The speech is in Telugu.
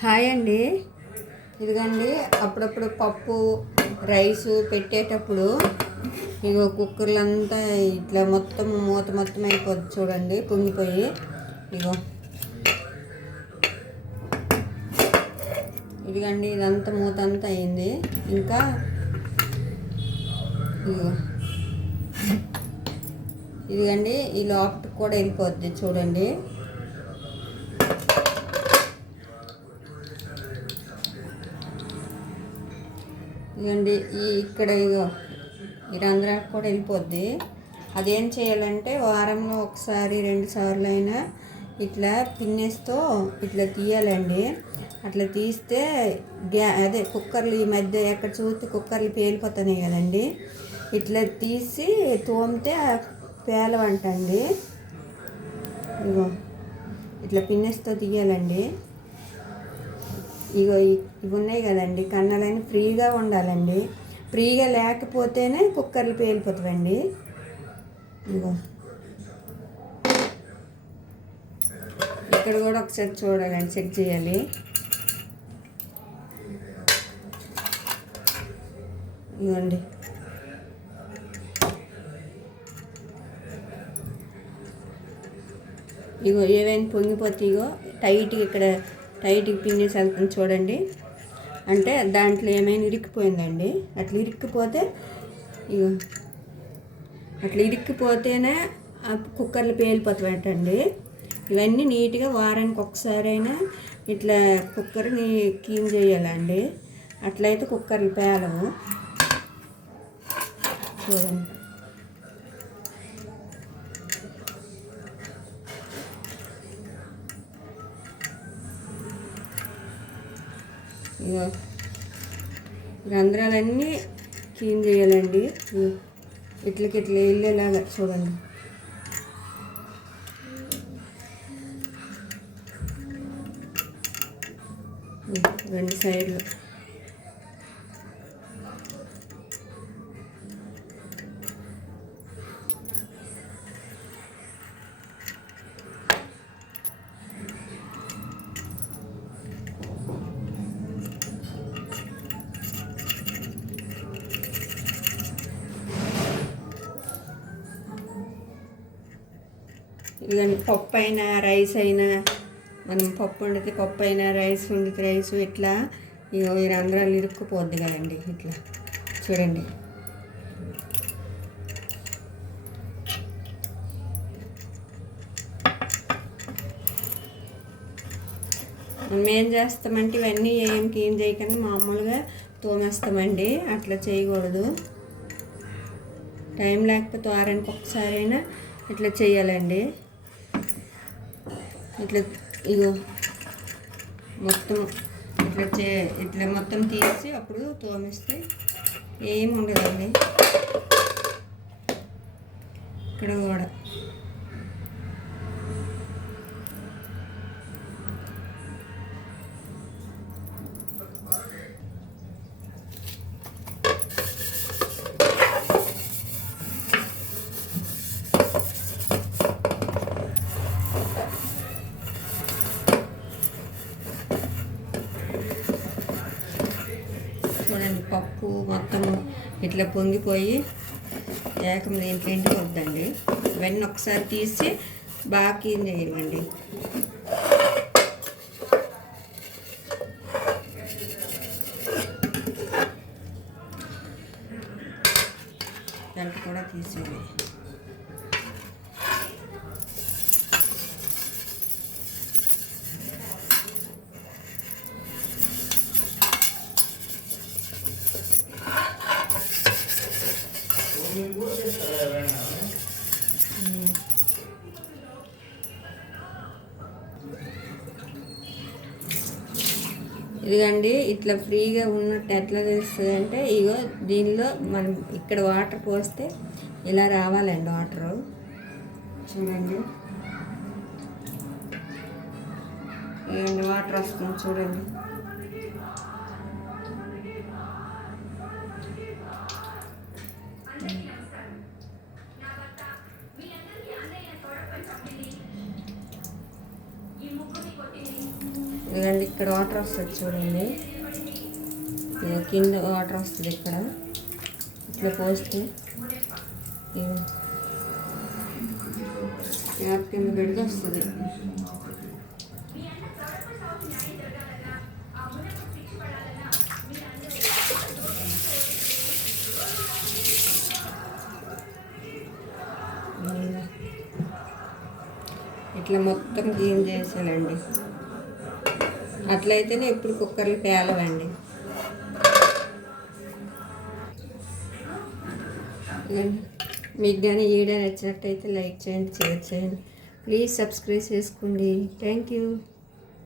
హాయ్ అండి. ఇదిగండి అప్పుడప్పుడు పప్పు రైసు పెట్టేటప్పుడు ఇగో కుక్కర్లంతా ఇట్లా మొత్తం మూత మొత్తం అయిపోద్ది చూడండి, పొంగిపోయి. ఇగో ఇదిగండి ఇదంతా మూత అంతా అయింది. ఇంకా ఇగో ఇదిగండి ఈ లోపలికి కూడా వెళ్ళిపోద్ది చూడండి. ఇదండి ఇక్కడ ఇగో ఈ రంధ్రాలకు కూడా వెళ్ళిపోద్ది. అదేం చేయాలంటే వారంలో ఒకసారి 2 సార్లు అయినా ఇట్లా పిన్నేస్తో ఇట్లా తీయాలండి. అట్లా తీస్తే అదే కుక్కర్లు ఈ మధ్య ఎక్కడ చూస్తే కుక్కర్లు పేలిపోతున్నాయి కదండి. ఇట్లా తీసి తోమితే పేలవంటండి. ఇగో ఇట్లా పిన్నేస్తో తీయాలండి. ఇగో ఇవి ఉన్నాయి కదండి, కన్నాలని ఫ్రీగా ఉండాలండి. ఫ్రీగా లేకపోతేనే కుక్కర్లు పేలిపోతాయండి. ఇగో ఇక్కడ కూడా ఒకసారి చూడాలండి, చెక్ చేయాలి. ఇవ్వండి ఇగో ఏవైనా పొంగిపోతే ఇగో టైట్గా ఇక్కడ టైట్గా పిన్నేసి వెళ్తుంది చూడండి. అంటే దాంట్లో ఏమైనా ఇరిక్కిపోయిందండి. అట్లా ఇరిక్కిపోతే ఇగో అట్లా ఇరిక్కిపోతేనే కుక్కర్లు పేలిపోతాయంటండి. ఇవన్నీ నీట్గా వారానికి ఒకసారైనా ఇట్లా కుక్కర్ని క్లీన్ చేయాలండి. అట్లయితే కుక్కర్లు పేలవు. చూడండి రంధ్రాలన్నీ క్లీన్ చేయాలండి. ఇట్లకి ఇట్లా వెళ్ళేలాగా చూడండి. రెండు సైడ్లు ఇదండి. పప్పు అయినా రైస్ అయినా, మనం పప్పు వండితే పప్పు అయినా రైస్ వండితే రైస్ ఇట్లా ఈ రంధ్రాలు ఇరుక్కుపోద్ది కదండి. ఇట్లా చూడండి. మనం ఏం చేస్తామంటే ఇవన్నీ ఏం క్లీన్ చేయకుండా మామూలుగా తోమేస్తామండి. అట్లా చేయకూడదు. టైం లేకపోతే వారానికి ఒకసారైనా ఇట్లా చేయాలండి. ఇట్లా ఇగో మొత్తం ఇట్లా మొత్తం తీసి అప్పుడు తోమిస్తే ఏమి ఉండదండి. ఇక్కడ కూడా చూడండి. పప్పు మొత్తం ఇట్లా పొంగిపోయి ఏకం దీంట్లో ఇంటికి వద్దండి. ఇవన్నీ ఒకసారి తీసి బాగా క్లీన్ చేయాలండి. దాంట్లో కూడా తీసేయాలి. ఇదిగండి ఇట్లా ఫ్రీగా ఉన్నట్టు ఎట్లా తెలుస్తుంది అంటే ఇగో దీనిలో మనం ఇక్కడ వాటర్ పోస్తే ఇలా రావాలండి వాటరు. చూడండి ఇవన్నీ వాటర్ వస్తుంది చూడండి. ఇదిగండి ఇక్కడ వాటర్ వస్తుంది చూడండి, ఇక కింద వాటర్ వస్తుంది ఇక్కడ, ఇట్లా పోస్తే ట్యాప్ కింద పెడితే వస్తుంది. ఇట్లా మొత్తం క్లీన్ చేసేయాలండి, అట్లయితేనే ఇప్పుడు కుక్కర్లు పేలవండి. మీకు కానీ ఈ వీడియో నచ్చినట్టయితే లైక్ చేయండి, షేర్ చేయండి, ప్లీజ్ సబ్స్క్రైబ్ చేసుకోండి. Thank you.